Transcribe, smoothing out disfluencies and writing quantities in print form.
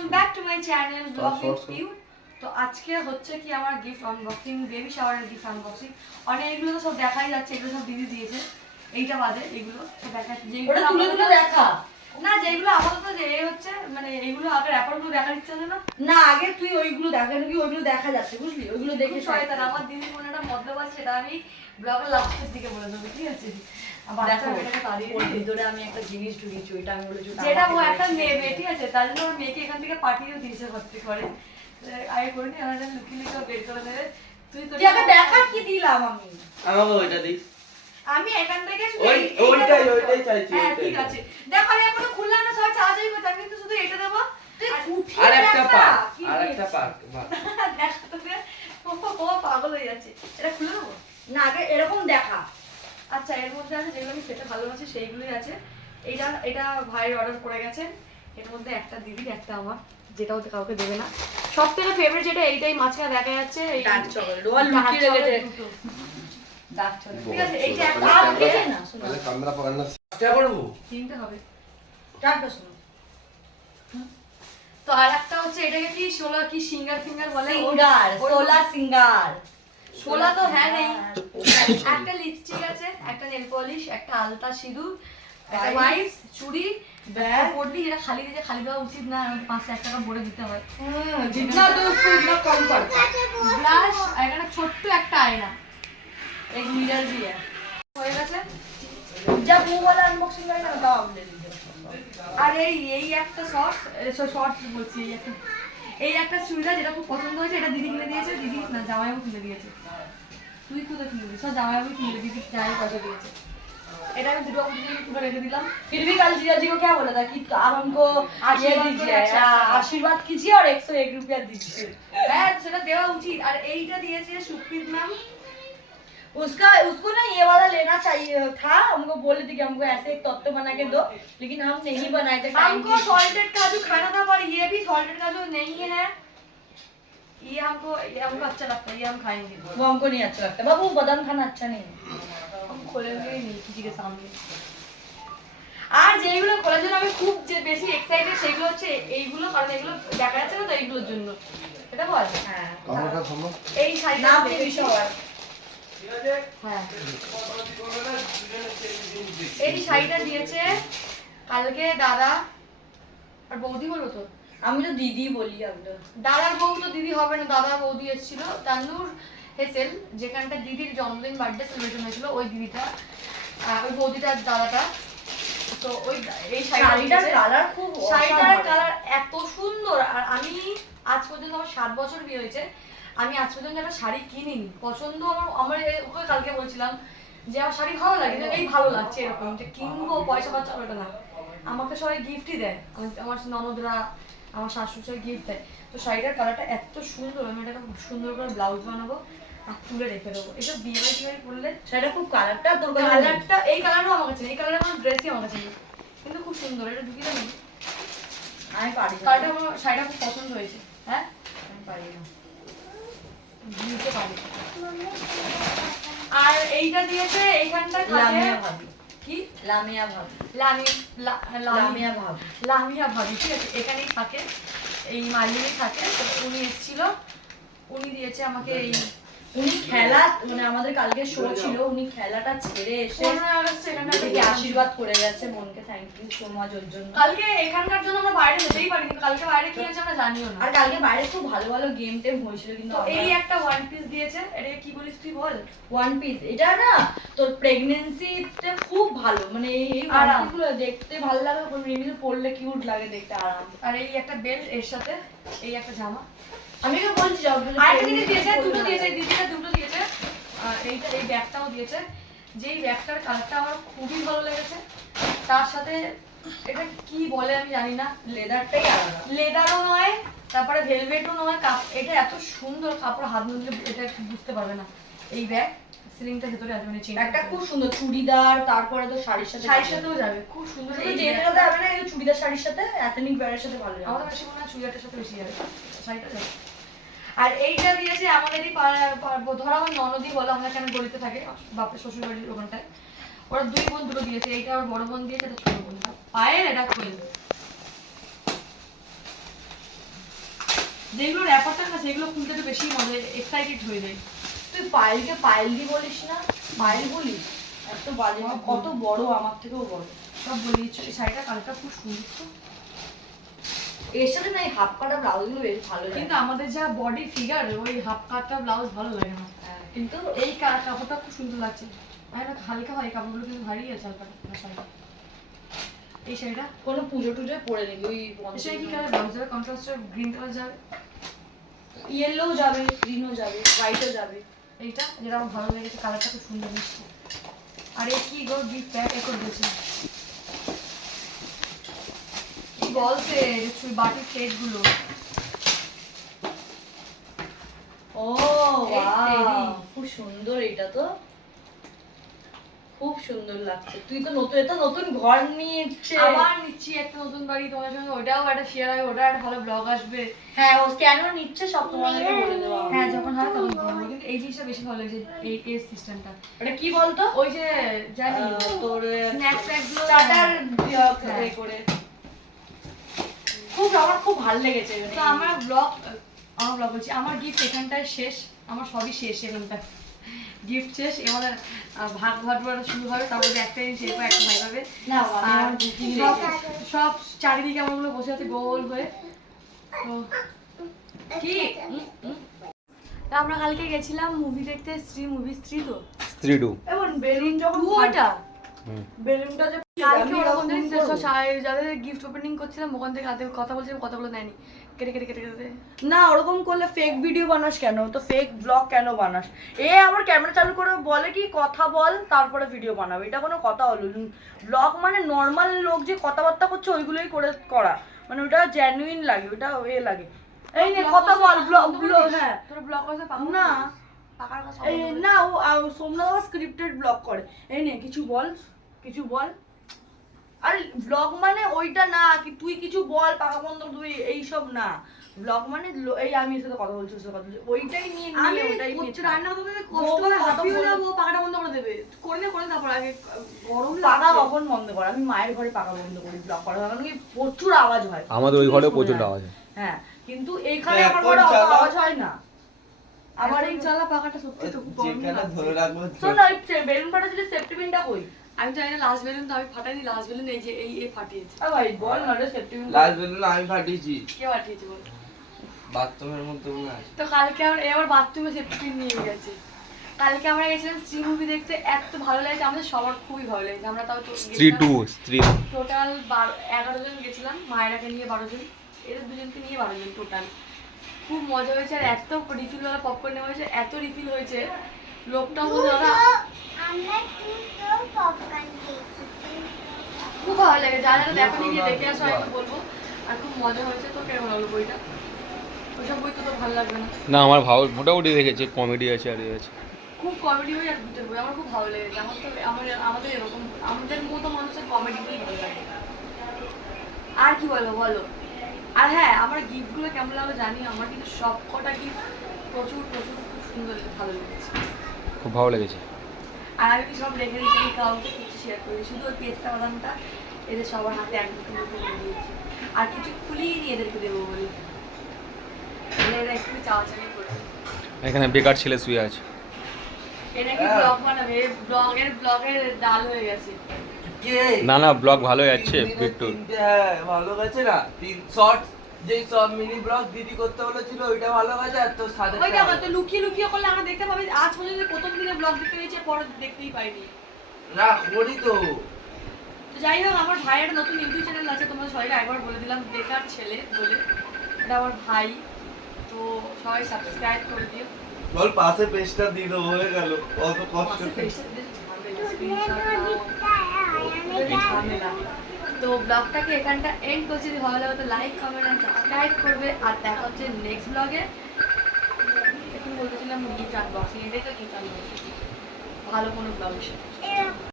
Welcome back to my channel blogging you. তো আজকে হচ্ছে কি আমার গিফট আনবক্সিং, বেবি শাওয়ারের গিফট আনবক্সিং। অনেকগুলো তো সব দেখাই যাচ্ছে, এগুলো সব দিদি দিয়েছে। এইটা বাদে এগুলো দেখা, যেগুলো তুলে তুলে দেখা না, যেগুলো আপাতত যে হচ্ছে মানে এইগুলো আগে র্যাপারগুলো দেখার ইচ্ছা না। না আগে তুই ওইগুলো দেখা, নাকি ওইগুলো দেখা যাচ্ছে বুঝলি, ওইগুলো দেখে শয়তান। আমার দিদি মনে একটা মতলব আছে, সেটা আমি ব্লগের লাস্টের দিকে বলে দেবো, ঠিক আছে? আমি একটা জিনিস ঢুকিয়েছি, ওইটা আমি বলেছি যেটা ও একটা মেয়ে, ঠিক আছে? তার জন্য ওর মেয়েকে এখান থেকে পাঠিয়েও দিয়েছে ভর্তি করে। আগে করিনি, আমার লুকিয়ে লুকিয়ে বের করে দেবে। তুই তো দেখা কি দিলাম আমি, আমাকে ওইটা দিস। আমি এখান থেকে ওইটাই চাইছি। হ্যাঁ ঠিক আছে, দেখো আমি এখনো খুললাম না, সবাই চার্জই করতে, আমি কিন্তু শুধু এটা দেবো। তুই উঠিয়ে আরেকটা পার্ট দেখ তোকে, ও পাগল হয়ে যাচ্ছে। এটা খুলে দেবো না, আগে এরকম দেখা। আচ্ছা, এর মধ্যে আছে যেগুলো আমি খেতে ভালোবাসি সেইগুলোই আছে। এটা ভাইয়ের অর্ডার করে গেছেন। এর মধ্যে একটা দিদির, একটা আমার, যেটা ওদের কাউকে দেবে না। সব থেকে ফেভারিট যেটা, এইটাই মাঝখানে দেখা যাচ্ছে, এই ডার্ক চকলেট ওয়াল লুকিয়ে রেখেছে। ডার্ক চকলেট, ঠিক আছে? এইটা একটা আর দেখে না, শোনো ক্যামেরা পকড়না চেষ্টা করব, তিনটে হবে। ডার্কটা শোনো। তো আর একটা হচ্ছে, এটাকে কি সোলা কি সিঙ্গার বলে? সিঙ্গার, সোলা সিঙ্গার। সোলা তো হ্যাঁ নেই। একটা লিপস্টিক আছে, একটা নেল পলিশ, একটা আলতা সিঁদুর, একটা ওয়াইপস, চুড়ি, ব্যাগ পড়লি, যেটা খালি দিয়ে খালি দেওয়া উচিত না, 5-1 টাকা ভরে দিতে হয়। जितना दो उतना कम पड़ता है। ব্রাশ আর একটা ছোট্ট একটা আয়না, एक मिरर भी है। হয়ে গেছে। जब वो वाला अनबॉक्सिंग करेगा ना तब आप ले लीजिए। আর এই একটা শর্টস বলছি, এই একটা চুড়িদার যেটা খুব পছন্দ হয়েছে, এটা দিদি কিনে দিয়েছে। দিদি না, জামাইবাবু কিনে দিয়েছে। তুই কোথায় কিনে দিয়েছিস? সব জামাইবাবু কিনে দিদি জামাই পয়সা দিয়েছে। এটা আমি দুটো পুরো রেখে দিলাম। फिर भी कल जीजा जी को क्या बोला था कि आप हमको ये दीजिए, आशीर्वाद कीजिए और 101 रुपया दीजिए। হ্যাঁ, সেটা দেওয়া উচিত। আর এইটা দিয়েছে সুপ্রিত ম্যাম। उसको ना ये वाला लेना चाहिए था, हमको बोले थे कि हमको ऐसे एक तत्व बना के दो, लेकिन हम नहीं बनाए थे। हमको सॉल्टेड काजू खाना था, पर ये भी सॉल्टेड काजू नहीं है। ये हमको अच्छा लगता है, ये हम खाएंगे। वो हमको नहीं अच्छा लगता बाबू, बादाम खाना अच्छा नहीं है। हम खोलेंगे ही नहीं किसी के सामने। আর যেগুলো খোলার জন্য আমি খুব যে বেশি এক্সাইটেড, সেগুলো হচ্ছে এইগুলো, কারণ এগুলো দেখা যাচ্ছে না তো, এইগুলোর জন্য। এটা বল। হ্যাঁ, ক্যামেরাটা ধরো। এই শাড়িটা নাম দেখেছি। দিয়ে সবার। হ্যাঁ, এই শাড়িটা দিয়েছে কালকে দাদা আর বৌদি, বলবো তো? আমি তো দিদি বলি। আমরা দাদার বউ তো দিদি হবে না, দাদা বৌদি এসেছিল। তান্নুর হেসেল, যেখানটা দিদির জন্মদিন বার্থডে সেলিব্রেশন হয়েছিল, ওই দিদিটা, ওই বৌদিটার দাদাটা। তো ওই এই শাড়িটার কালার খুব, শাড়িটার কালার এত সুন্দর। আর আমি আজ পর্যন্ত, আমার 7 বছর বিয়ে হয়েছে, আমি আজ পর্যন্ত একটা শাড়ি কিনিনি। পছন্দ আমার ওকে কালকে বলছিলাম যে আমার শাড়ি ভালো লাগে, এই ভালো লাগছে, এরকম যে কিনবো পয়সা খরচা ওটা না। আমাকে সবাই গিফটই দেয়, আমার ননদরা, আমার শাশুড়ি গিফট দেয়। তো শাড়িটার কালারটা এত সুন্দর, আমি এটাকে খুব সুন্দর করে ব্লাউজ বানাবো আর তুলে রেখে দেবো। এটা বিয়ে বাড়ি পরলে শাড়িটা খুব কালারটা, তোর কালারটা, এই কালারও আমার কাছে নেই, এই কালারের কোনো ড্রেসই আমার কাছে নেই, কিন্তু খুব সুন্দর। এটা ঢুকিয়ে দেবো, আমি পারি না। কালারটা আমার, শাড়িটা খুব পছন্দ হয়েছে। হ্যাঁ, আমি পারি না, দিতে পারি। আর এইটা দিয়েছে এইখানটা লামিয়া ভাবি। কি লামিয়া ভাবি, লামিয়া ভাবি, লামিয়া ভাবি, ঠিক আছে? এখানেই থাকে, এই মালিনী থাকে। তো উনি এসেছিল, উনি দিয়েছে আমাকে এই, উনি খেলা, মানে আমাদের কালকে শো ছিল, উনি খেলাটা ছেড়ে এসে 15 আগস্ট এখানটা থেকে আশীর্বাদ করে গেছে বোনকে। থ্যাংক ইউ সো মাচ ওর জন্য। কালকে এখানকার জন্য আমরা বাইরে যেতেই পারিনি, কালকে বাইরে কি হয়েছে আমরা জানিও না। আর কালকে বাইরে খুব ভালো ভালো গেম টেম হয়েছিল, কিন্তু এই একটা ওয়ান পিস দিয়েছে। এটা কি বলিস তুই বল? ওয়ান পিস এটা না তোর প্রেগন্যান্সিতে খুব ভালো, মানে এই ওয়ান পিসগুলো দেখতে ভালো লাগে, রিভিউ পড়লে কিউট লাগে দেখতে, আরাম। আর এই একটা বেল্ট, এর সাথে এই একটা জামা। আমি তো বলছি আরেকটা দিদি দিয়েছে, দুটো দিয়েছে, দিদিটা দুটো দিয়েছে। আর এইটা, এই ব্যাগটাও দিয়েছে। যেই ব্যাগটার কালারটা আমার খুবই ভালো লেগেছে। তার সাথে এটা কি বলে আমি জানি না, লেদারটাই আলাদা, লেদারও নয়, তারপরে ভেলভেটও নয়, এটা এত সুন্দর কাপড়, হাত মুছলে এটা বুঝতে পারবে না। এই ব্যাগ সিলিংটা ভেতরে আছে, মানে একটা খুব সুন্দর চুড়িদার, তারপরে তো শাড়ির সাথেও যাবে, খুব সুন্দর। এই যেটা যাবে না, এই চুড়িদার শাড়ির সাথে এথনিক ওয়্যারের সাথে ভালো যাবে। আমার বেশি মনে হয় চুড়িদারটার সাথে বেশি যাবে, শাড়িটা যাবে। আর এইটা দিয়েছে আমাদেরই ধরো আমার ননদই বলো, আমরা কেন গলিতে থাকে, বাপের শ্বশুর বাড়ির ওখানটায়। ওরা 2 বোন দুটো দিয়েছে, এইটা আমার বড় বোন দিয়েছে, এটা ছোট বোন। পায়ের এটা কোয়েল, যেগুলো র্যাপার থাকে না সেগুলো খুলতে একটু বেশি মজা, এক্সাইটেড হয়ে যায়। তুই পায়েলকে পায়েলদি বলিস না, পায়েল বলিস, এত বাজে, কত বড়, আমার থেকেও বড়। সব বলি এই শাড়িটা কালটা খুব সুন্দর তো, এর সাথে না এই হাফ কাটা ব্লাউজগুলো বেশ ভালো লাগে। কিন্তু আমাদের যা বডি ফিগার ওই হাফ কাটটা ব্লাউজ ভালো লাগে না, হ্যাঁ, কিন্তু এই কাপড়টা খুব সুন্দর লাগছে। আর এটা হালকা হয়, এই কাপড়গুলো কিন্তু ভারী আছে হালকা শাড়িটা। এই শাড়িটা কোনো পুজো টুজো পরে নিবি, ওই এই শাড়ি কি কালার ব্লাউজ যাবে? কন্ট্রাস্টে গ্রিন কালার যাবে, ইয়েলো যাবে, গ্রিনও যাবে, হোয়াইটও যাবে। এইটা যেটা আমার ভালো লেগেছে, কালারটা খুব সুন্দর মিষ্টি। আর এই কি গো গিফট প্যাক করে দিয়েছে, কি বলছে তুই বাটির সেট গুলো। ও এই তেরি। বাহ, খুব সুন্দর, এটা তো খুব সুন্দর লাগছে। তুই তো নতুন, এটা নতুন ঘর নিয়েছে। আবার নিচ্ছি একটা নতুন বাড়ি, তোমার সঙ্গে ওটাও একটা শেয়ার হবে, ওটা একটা ভালো ব্লগ আসবে। হ্যাঁ, ও কেন নিচ্ছে সব তোমাদেরকে বলে দেওয়া হবে। হ্যাঁ যখন হয় তখন বলবো, কিন্তু এই জিনিসটা বেশি ভালো লাগছে, এই কেস সিস্টেমটা। এটা কি বলতো, ওই যে জানি তোর স্ন্যাক্স প্যাক গুলো চাটার হ্যাঁ। করে খুব, আমার খুব ভালো লেগেছে। তো আমার ব্লগ বলছি, আমার গিফট এখানটায় শেষ, আমার সবই শেষ এখানটায়, গিফট শেষ। এবার ভাগ ভাটবাটা শুরু হবে, তারপরে একটা জিনিস এরপর একটা ভাই পাবে। না আর আমি সব চারিদিকে আমার গুলো বসে আছে গোল হয়ে। তো কি তা আমরা কালকে গেছিলাম মুভি দেখতে, স্ত্রী মুভি, স্ত্রী তো স্ত্রী টু। এবং বেলুন যখন ওটা বেলুনটা যে কালকে ওরকম জিনিস যাদের গিফট ওপেনিং করছিলাম ওখান থেকে হাতে কথা বলছিলাম, কথাগুলো নেয়নি, কেটে কেটে কেটে কেটে। না, ওরকম করলে ফেক ভিডিও বানাস কেন, তো ফেক ব্লগ কেন বানাস? আবার ক্যামেরা চালু করে বলে কি কথা বল তারপরে ভিডিও বানাবে, এটা কোনো কথা হলো? ব্লগ মানে নর্মাল লোক যে কথাবার্তা করছে ওইগুলোই করা, মানে ওটা জেনুইন লাগে, ওটা লাগে। এই নে কথা বল, ব্লগ। হ্যাঁ, তোর ব্লগ করতে পাবো না পাকার কথা এই না, ও সোমনাথ স্ক্রিপ্টেড ব্লগ করে। এই নে কিছু বল। আর ব্লগ মানে ওইটা না কি তুই কিছু বল পাকা বন্ধ, তুই এইসব না। ব্লগ মানে এই আমি এর সাথে কথা বলছি, ওর সাথে কথা বলছি, ওইটাই নিয়ে আমি ওইটাই নিয়ে করতে রান্না করতে করতে কষ্ট করে হাঁপিয়ে যাবো, পাকাটা বন্ধ করে দেবে, করে তারপর আগে গরম পাকা লাগছে। কখন বন্ধ করে? আমি মায়ের ঘরে পাকা বন্ধ করি ব্লগ করার কারণ কি প্রচুর আওয়াজ হয়, আমাদের ওই ঘরে শোনা প্রচন্ড যায়। আওয়াজ হয়। হ্যাঁ, কিন্তু এইখানে তো আমার এখন ঘরে অত চালাও। আওয়াজ হয় না। আমার এই জ্বালা পাকাটা সত্যি তো খুব গরম যেখানে লাগছে। ধরে রাখবো শোন না, ওই বেলুন ফাটা ছিল, সেফটি পিনটা কই? আমি জানি না লাস্ট বেলুন তো আমি ফাটাইনি, লাস্ট বেলুন এই যে এই ফাটিয়েছে। ভাই বল না রে, সেফটি পিন লাস্ট বেলুন আমি ফাটিয়েছি কে ফাটিয়েছে বল? বাথরুমের মধ্যে মনে আছে। তো কালকে আমরা এবার বাথরুমে সেফটি নিয়ে গেছি। কালকে আমরা গেছিলাম স্ত্রী মুভি দেখতে, এত ভালো লেগেছে, আমাদের সবার খুবই ভালো লেগেছে। আমরা তাও স্ত্রী টু, স্ত্রী টোটাল 11 জন গেছিলাম, মায়েরাকে নিয়ে 12 জন, এদের দুজনকে নিয়ে 12 জন টোটাল। খুব মজা হয়েছে, আর এত রিফিল ওরা পপকর্ন নেওয়া হয়েছে, এত রিফিল হয়েছে, লোকটাও তো ওরা খুব ভালো লাগে। যারা যারা দেখো গিয়ে দেখে আসো, আমি বলবো। আর খুব মজা হয়েছে। তো কেমন লাগলো বইটা? ওইসব বই তো ভালো লাগবে না। না আমার ভালো মোটামুটি দেখেছি, কমেডি আছে আর ইয়ে আছে। খুব কমেডি বই আর ভূতের বই আমার খুব ভালো লেগেছে। আমাদের এরকম আমাদের মতো মানুষের কমেডি বই ভালো লাগে। আর কি বলবো বলো? আর হ্যাঁ, আমার গিফটগুলো কেমন লাগলো জানি, আমার কিন্তু সব কটা গিফট প্রচুর খুব সুন্দর ভালো লেগেছে। খুব ভালো লেগেছে। আর আমি সব রেখে দিয়েছি, আমি কাউকে কিছু শেয়ার করি, শুধু ওই পেস্তা বাদামটা এদের সবার হাতে এক দুটো দিয়েছি, আর কিছু খুলিয়ে নিয়ে এদেরকে দেবো বলি, এরা একটু চাওয়াচাওয়ি করবে। এখানে বেকার ছেলে শুয়ে আছে। এটা কি ব্লগ বানাবে? ব্লগের ডাল হয়ে গেছে। কে না না ব্লগ ভালো যাচ্ছে বিট্টুর। হ্যাঁ ভালো গেছে না, 3 শর্ট যে সব মিনি ব্লগ দিদি করতে বলেছিল ওইটা ভালো গেছে। আর তো সাদা ওই দেখো তো, লুকিয়ে করলে আমরা দেখতে পাবি। আজ পর্যন্ত প্রথম দিনে ব্লগ দেখতে পেয়েছি, পরে দেখতেই পাইনি। না করি তো। তো যাই হোক, আমার ভাইয়ের নতুন ইউটিউব চ্যানেল আছে, তোমরা সবাইকে একবার বলে দিলাম, বেকার ছেলে বলে। এটা আমার ভাই, তো সবাই সাবস্ক্রাইব করে দিও। বল পাশে পেজটা দিয়ে দেবো, হয়ে গেল অত কষ্ট। পাশে পেজটা দিলে ঝামেলা, screenshot নাও, ওদের ঝামেলা। তো ব্লগটাকে এখানটা এন্ড করছি। যদি ভালো লাগে তো লাইক, কমেন্ট আর সাবস্ক্রাইব করবে। আর দেখা হচ্ছে নেক্সট ব্লগে। এখন বলতেছিলাম গিফট আনবক্সিং, এটাই তো গিফট আনবক্সিং, ভালো কোনো ব্লগ এসে।